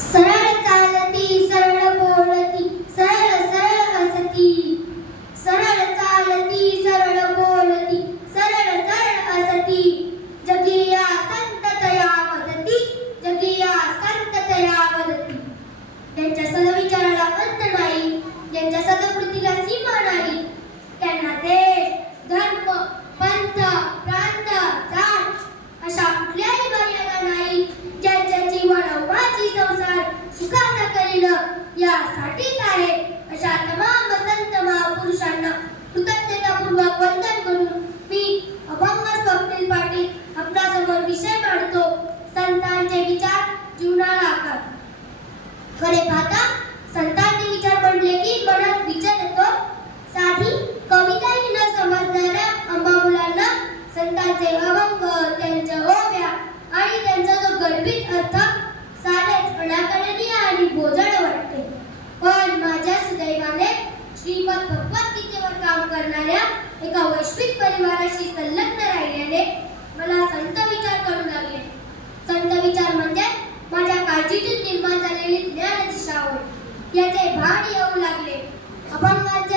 सरळ चालती सरळ बोलती सरळ सरळ हसती. सरळ चालती सरळ बोलती सरळ सरळ हसती. जगिया संततया वदती जगिया संततया वदती. त्यांच्या सदविचाराला अंत नाही त्यांच्या सदकृतीला सीमा नाही त्यांना देश धर्म पंथ प्रांत जात अशा कुठल्याही मर्यादा नाही ज्यांच्या जीवनाची संसार सुखाचा करीन यासाठीच आहे अशा तमाम वसंत महापुरुषांना कृतज्ञतापूर्वक वंदन करून मी अभंग स्वप्नील पाटील आपल्यासमोर विषय मांडतो. संतांचे विचार जीवनाला आकार. खरे पाहता करणाऱ्या एका वैश्विक परिवाराशी संलग्न राहिल्याने मला संत विचार करू लागले. संत विचार म्हणजे माझ्या काळजीतून निर्माण झालेली ज्ञान दिशा होय याचे भान येऊ लागले. अभंगांचे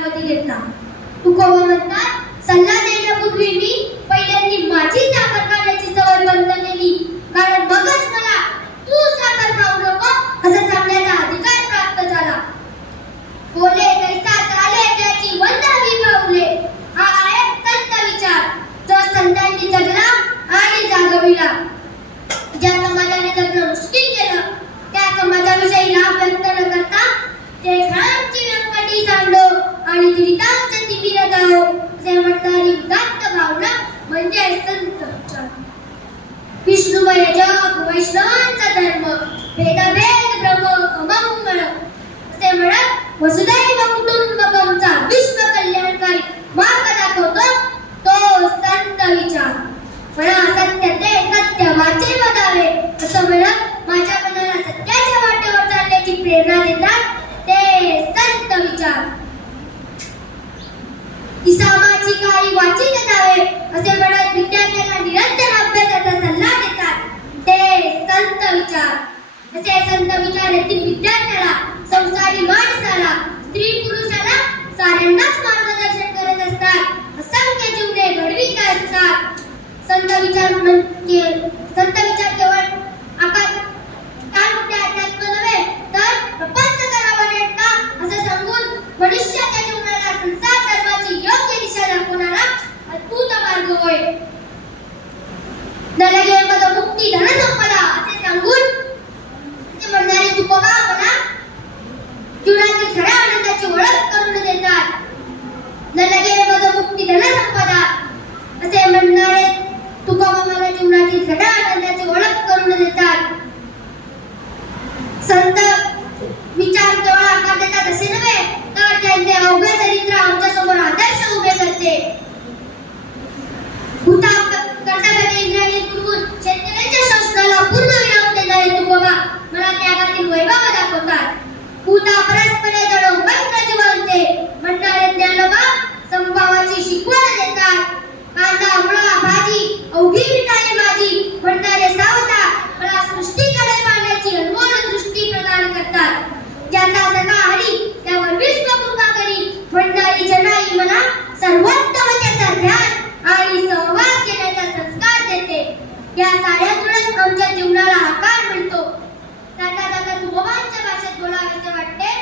कालावधी घेतला तुकोबा म्हणतात सल्ला देण्यापूर्वी मी want a dog. my the संत विचार असे संत विचार येथील विद्यार्थ्याला संसारी माणसाला स्त्री पुरुषाला साऱ्यांनाच मार्गदर्शन करत असतात. असंख्य जीवने घडवीत असतात. संत विचार म्हणजे संत विचार केवळ आपण काय म्हणते अध्यात्म नव्हे तर प्रपंच करावा नेटका असं सांगून मनुष्याच्या जीवनाला संसार धर्माची योग्य दिशा दाखवणारा अद्भुत मार्ग होय. नलगे मद मुक्ती धन संपदा असे सांगून असे म्हणणारे तुकोबा मला जीवनातील खऱ्या आनंदाची ओळख करून देतात. न लगे मद मुक्ती धन संपदा. असे म्हणणारे तुकोबा मला जीवनातील खऱ्या आनंदाची ओळख करून देतात. संत विचार केवळ आकार देतात असे नव्हे तर त्यांचे अवघे चरित्र आमच्यासमोर आदर्श उभे करते. अपराध बोलावेसे वाटते